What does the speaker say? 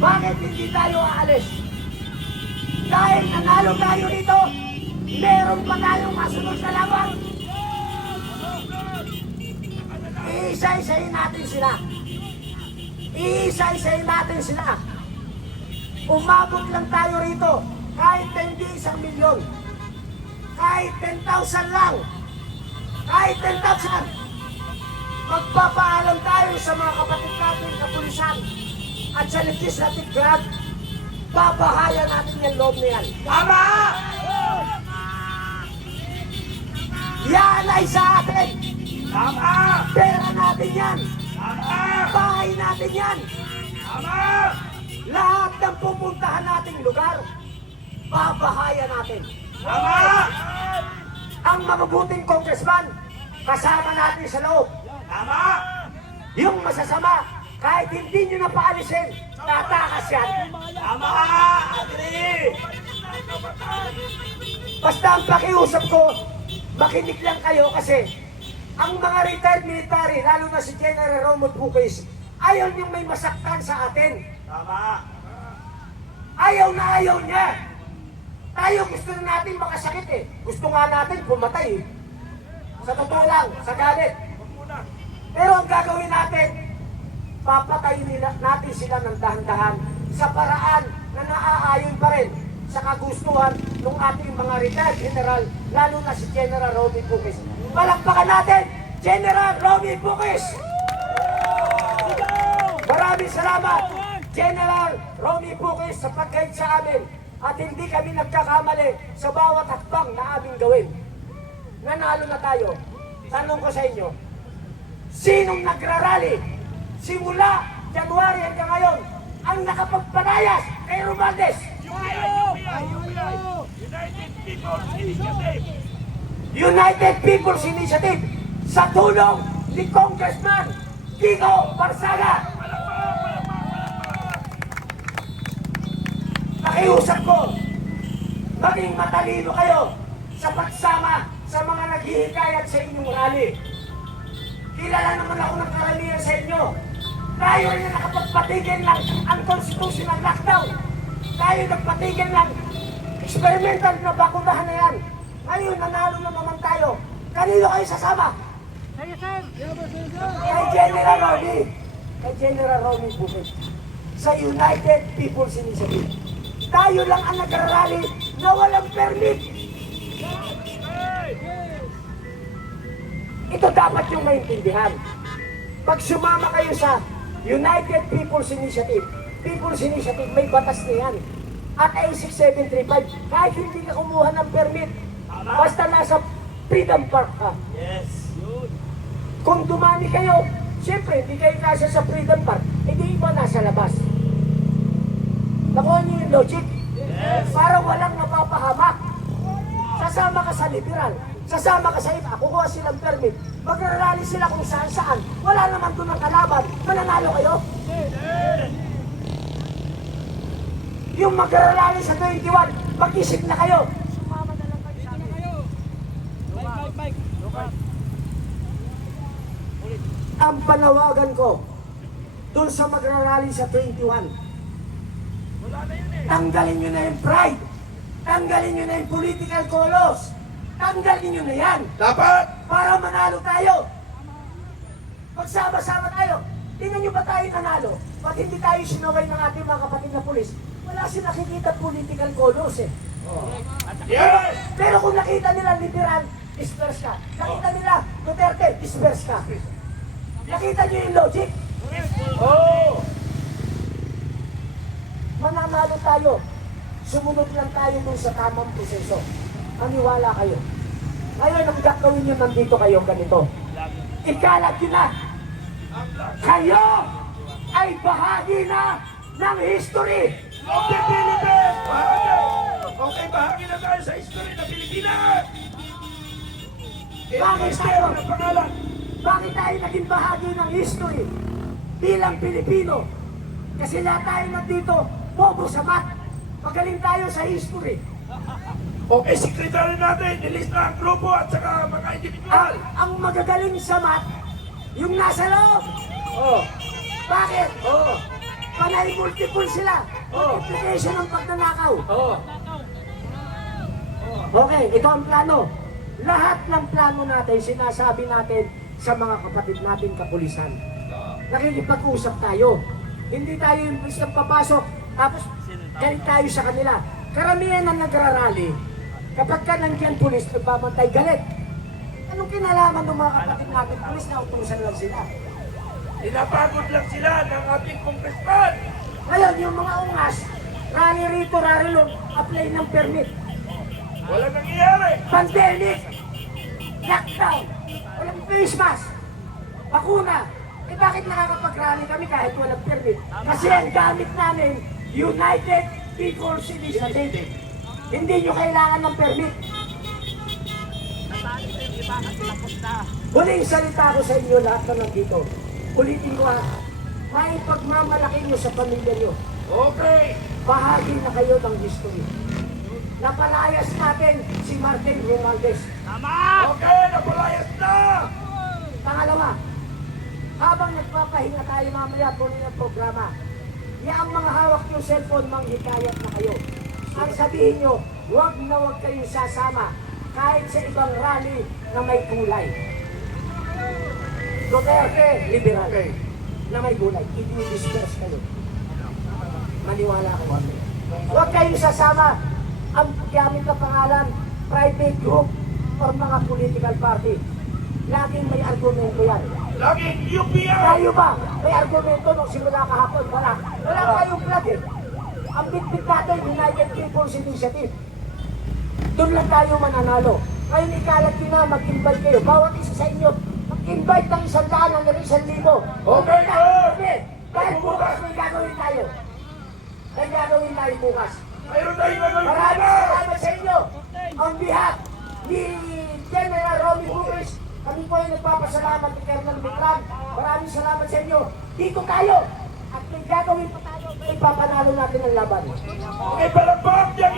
Bakit hindi tayo aalis? Dahil nanalo tayo dito, meron pa tayong masunod na laban. Iisa-isahin natin sila. Iisa-isahin natin sila. Umabot lang tayo rito, kahit hindi 1,000,000. Kahit 10,000 lang. Kahit 10,000. Magpapaalam tayo sa mga kapatid natin sa pulisan at sa legislative branch. Babahayan natin yung loob na yan. Tama! Yan ay sa atin. Tama! Pera natin yan. Tama! Bahay natin yan. Tama! Lahat ng pupuntahan nating lugar, babahayan natin. Tama! Ang mabubuting congressman, kasama natin sa loob. Tama! Yung masasama, kahit hindi nyo na paalisin, tatakas yan. Tama! Agree! Basta ang pakiusap ko, makinig lang kayo kasi ang mga retired military, lalo na si General Romul Puquis, ayaw niyang may masaktan sa atin. Tama! Ayaw na ayaw niya. Tayo gusto na natin makasakit eh. Gusto nga natin pumatay eh. Sa totoo lang, sa galit. Pero ang gagawin natin, papatayin natin sila ng dahan-dahan sa paraan na naaayon pa rin sa kagustuhan ng ating mga retired general, lalo na si General Romul Puquis. Palakpakan natin, General Romul Puquis! Maraming salamat, General Romul Puquis, sa pag-guide sa amin at hindi kami nagkakamali sa bawat hakbang na aming gawin. Nanalo na tayo. Tanong ko sa inyo, sinong nagrarally simula January hanggang ngayon ang nakapagpanayas kay Romualdez? United People's Initiative sa tulong ni Congressman Kiko Barsaga. Nakiusap ko, maging matalino kayo sa pagsama sa mga naghihikayat sa inyong rally. Kilala naman ako ng karamihan sa inyo. Tayo na nakapagpatigil ng unconstitutional lockdown. Tayo nagpatigil ng experimental na bakunahan na yan. Ngayon, nanalo na naman tayo. Kanino kayo sasama? Kay General Romy. Kay General Romy Puquis. Sa United People's Initiative. Tayo lang ang nagrarally na walang permit. Ito dapat yung maintindihan. Pag sumama kayo sa United People's Initiative, may batas na yan. At A6735, kahit hindi ka kumuha ng permit, basta nasa Freedom Park ka. Yes, yun. Kung dumami kayo, siyempre, hindi kayo nasa sa Freedom Park, hindi iba nasa labas. Nakuha niyo yung logic? Yes. Para walang mapapahamak. Sasama ka sa liberal, sasama ka sa iba, kukuha silang permit, magrarally sila kung saan-saan, wala naman doon ang kalaban, mananalo kayo? Yung magrarally sa 21, mag-isip na kayo. Sumama na lang kayo sa amin. Ang panawagan ko, doon sa magrarally sa 21, tanggalin nyo na yung pride. Tanggalin nyo na yung political colors. Tanggalin nyo na yan. Dapat! Para manalo tayo. Magsama-sama tayo. Tingnan nyo ba tayo nanalo? Pag hindi tayo sinaway ng ating mga kapatid na pulis, wala siya nakikita political colors eh. Oh. Yes! Pero kung nakita nila liberal, disperse ka. Nakita nila Duterte, disperse ka. Nakita nyo yung logic? Oh! Mananalo tayo. Sumunod lang tayo dun sa tamang proseso. Maniwala kayo. Ngayon, ang gagawin nyo nandito kayo ganito. Ikalat nyo na. Kayo ay bahagi na ng history. Okay, Pilipinas! Bahagi! Okay, bahagi na tayo sa history ng Pilipinas! Bakit tayo? Bakit tayo naging bahagi ng history bilang Pilipino? Kasi lahat tayo nandito, bobo sa mat. Magaling tayo sa history. Okay, sekretary natin, nilista ang grupo at saka mga individual. Ang magagaling sa mat, yung nasa loob. Oh. Bakit? Oh. panay multiple sila. Multiplication ng pagnanakaw. Oo. Okay, ito ang plano. Lahat ng plano natin, sinasabi natin sa mga kapatid natin kapulisan. Nakikipag-usap tayo. Hindi tayo yung bistang papasok, tapos galit tayo sa kanila. Karamihan na nagrarally, kapag ka nandiyan pulis, nagbabantay galit. Anong kinalaman ng mga kapatid natin pulis na utusan lang sila? Pinapagod lang sila ng ating congressman. Ngayon, yung mga ungas, rally rito, rally doon, apply ng permit. Walang nangyayari. Pandemic, lockdown, walang face mask, bakuna. Eh bakit nakakapag-rally kami kahit walang permit? Kasi ang gamit namin, United People's Initiative. Hindi nyo kailangan ng permit. Huling salita ko sa inyo lahat na nandito. Ulitin ko ha, may pagmamalaki nyo sa pamilya nyo. Okay. Bahagi na kayo ng history. Napalayas natin si Martin Romualdez. Okay, napalayas na. Pangalawa, habang nagpapahinga tayo mamaya tuloy ng programa, yung mga hawak yung cellphone, manghikayat na kayo. Ang sabihin nyo, huwag na huwag kayong sasama kahit sa ibang rally na may kulay. Duterte, liberal, na may kulay. I-disperse kayo. Maniwala ko. Huwag kayong sasama ang gamit na pangalan, private group, or mga political party. Laging may argumento yan. Laging UPI. Tayo ba? May argumento nung simula kahapon? Wala. Wala tayong plug eh. Ang bitbit natin, United People's Initiative. Doon lang tayo mananalo. Ngayon ikalat nyo na, mag-invite kayo. Bawat isa sa inyo, mag-invite ng 100 hanggang 1,000. Okay, Okay. Dahil bukas may gagawin tayo. May gagawin tayo bukas. Mayroon tayong gagawin. Maraming salamat sa inyo. On behalf ni General Romy Buquis, kami po ay nagpapasalamat kay Colonel Biclan. Maraming salamat sa inyo. Dito tayo. At may gagawin pa tayo. Ipapanalo natin ang laban. Okay, palakpak. Yan